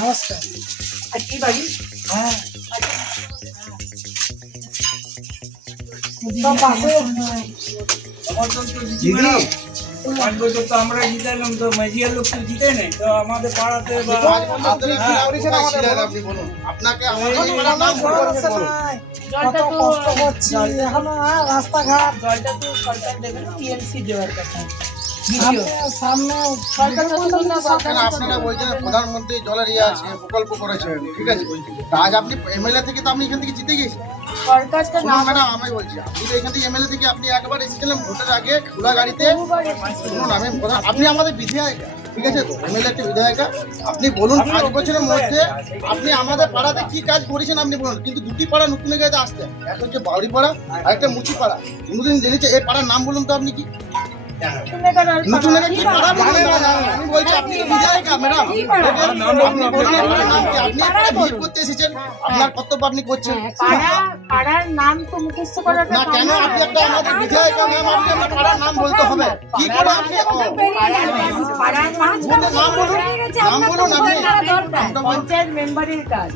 নমস্কার। কি বাড়ি? হ্যাঁ, তো পাশে দিদি 5 বছর তো আমরা জিতাইলাম, তো মাঝিয়ার লোক তো জিতে নেই, তো আমাদের পাড়াতে বা আপনি বলুন, আপনাকে আমার এখনো এই পাড়ার নাম জল বলুন। আসে নাই। জলটা কত তো কষ্ট করছি এখনো রাস্তাঘাট জলটা তো সরকার দেবে না, টিএমসি দেওয়ার কথা। সামনে সরকার যতক্ষণ না কেন আপনারা বলছেন প্রধানমন্ত্রী জলের ইয়ে আছে, প্রকল্প করেছেন, ঠিক আছে, তা আজ আপনি এমএলএ থেকে তো আপনি এখান থেকে জিতে গেছেন। সরকারটা না ম্যাডাম আমি বলছি, আপনি তো এখান থেকে এমএলএ থেকে আপনি একবার এসেছিলেন ভোটের আগে খোলা গাড়িতে। শুনুন, আমি আপনি আমাদের বিধায়িকা, ঠিক আছে, তো এমএলএ একটা বিধায়িকা। আপনি বলুন 5 বছরের মধ্যে আপনি আমাদের পাড়াতে কি কাজ করেছেন আপনি বলুন। কিন্তু দুটি পাড়া নতুন গাড়িতে আসতে, একটা হচ্ছে বাউরি পাড়া আর একটা মুচি পাড়া। কোনোদিন জেনেছে এই পাড়ার নাম বলুন তো আপনি কি নতুন কি পাড়া বলুন? আমি বলছি আপনি বিধায়িকা ম্যাডাম, আপনি বলুন আপনার নাম কি? আপনি একটা ভিড় করতে এসেছেন, আপনার কর্তব্য আপনি করছেন পাড়ার নাম তো মুখস্থ করাটা না কেন? আপনি একটা আমাদের বিধায়িকা ম্যাম, আপনি আপনার পাড়ার নাম বলতে হবে। কি করে আপনি পাড়ার নাম নাম বলুন, নাম বলুন আপনি। পঞ্চায়েত মেম্বারের কাজ।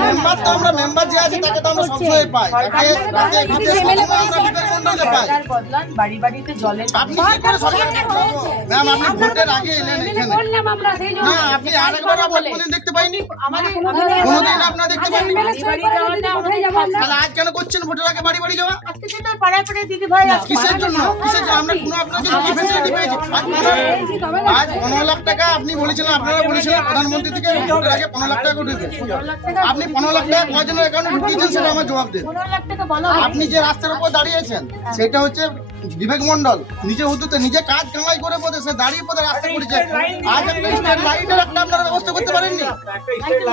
মেম্বার তো আমরা মেম্বার যে আছে তাকে তো আমরা সবসময় পাই, তাকে রাতে ঘাটে সবসময় আমরা বিবেক মন্ডলে পাই। সরকার বদলান, বাড়ি বাড়িতে জলের আপনি কি করে সরকার ম্যাম, আপনি ভোটের আগে এলেন এখানে না, আপনি আরেকবার কোনদিন দেখতে পাইনি, কোনদিন আপনারা দেখতে পাইনি, তাহলে আজ কেন করছেন ভোটের আগে বাড়ি বাড়ি যাওয়া? আজকে তো পাড়ায় পাড়ায় দিদি ভাই আছে। কিসের জন্য? কিসের জন্য? আমরা কোনো আপনাদের কি ফ্যাসিলিটি পেয়েছি? আজ 15 লাখ টাকা আপনি বলেছিলেন, আপনারা বলেছিলেন প্রধানমন্ত্রী থেকে ভোটের আগে 15 লাখ টাকা করে দেবেন। আপনি 15 লাখ টাকা কয়জনের অ্যাকাউন্টে ঢুকিয়েছেন সেটা আমার জবাব দেন। 15 লাখ টাকা বলো। আপনি যে রাস্তার উপর দাঁড়িয়েছেন সেটা হচ্ছে বিবেক মন্ডল নিজে হুদুতে নিজে কাজ কামাই করে পদে সে দাঁড়িয়ে পদে রাস্তা করেছে। আজ একটা স্ট্রিট লাইটের একটা আপনারা ব্যবস্থা করতে পারেননি?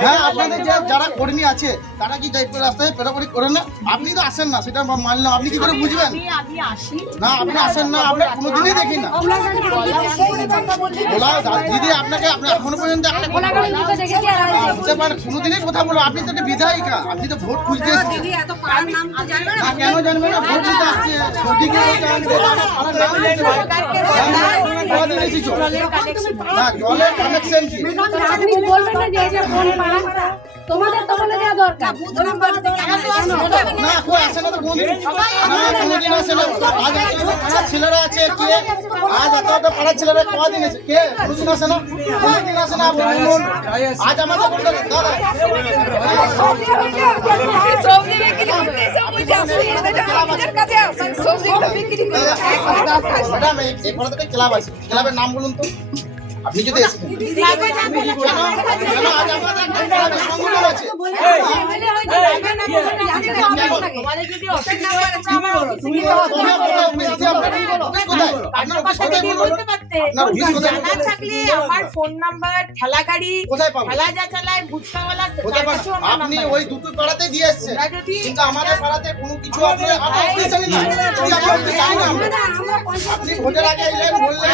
হ্যাঁ, আপনাদের যে যারা কর্মী আছে তারা কি যাই রাস্তায় পেরাপরি করেন না? আপনি তো আসেন না, সেটা মানলাম। আপনি কি করে বুঝবেন? আমি আসি না, আপনি আসেন না, আমরা কোনোদিনই দেখি না। বলা দিদি আপনাকে, আপনি এখনো পর্যন্ত একটা কথা কোনোদিনই কথা বলো। আপনি তো একটা বিধায়িকা, আপনি তো ভোট খুঁজতে এসেছেন। না, কেন জানবে না? ভোট দিতে আসছে সঠিক জলের কানেকশন কি? আপনি বলবেন না যে এই যে কোন পাড়া তোমাদের তো বলে দেওয়া দরকার। না, কই আসে না তো কোনদিন? না, কোনদিন আসে না। আজ এত পাড়ার ছেলেরা আছে কে? আজ এত পাড়ার ছেলেরা কদিন আছে কে? কোনদিন আসে না, কোনদিন আসে না। আপনি বলুন আজ আমাদের বলতে দাদা সবজি বিক্রি করতে এসে বুঝে আসি এটা আমাদের কাছে আসে সবজিগুলো বিক্রি করে ম্যাডাম এই পাড়াতে ক্লাব আছে, ক্লাবের নাম বলুন তো। আপনি যদি এসেছেন কেন আজ আমাদের একটা ক্লাবের সংগঠন আছে। তোমাদের যদি অফিস নাম্বার আছে আমার অফিসে তুমি গিয়ে অফিস কোথায়? আপনার অফিস কোথায় বলুন? বলতে পারতে। আপনার অফিস কোথায়? জানা থাকলে আমার ফোন নাম্বার, ঠেলা গাড়ি, কোথায় পাবো? ঠেলা যা চালায়, ভুটকাওয়ালা, কোথায় তার পাবো? কাছেও আমার আপনি নাম্বার ওই আছে। দুটো পাড়াতে দিয়ে এসেছেন, ওরা যদি- কিন্তু আমাদের পাড়াতে কোনো কিছু আপনার অফিস জানি না। যদি আপনি অফিস জানি না আমরা। আপনি ভোটের আগে এলেন বললেন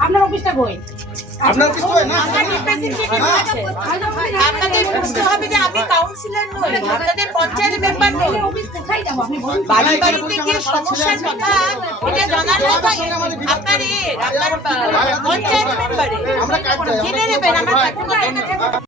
আপনার অফিসটা কই? আপনার কিছু হয় না। আমার representative আছে। আপনাদের বুঝতে হবে যে আমি কাউন্সিলর নই, আপনাদের পঞ্চায়েত মেম্বার নই। অফিস কোথায় যাব আপনি বলুন। বাড়ি বাড়িতে গিয়ে সমস্যার কথা এটা জানার কথা আপনার পঞ্চায়েত মেম্বারে আমরা কাজ চাই, জেনে নেবেন আমার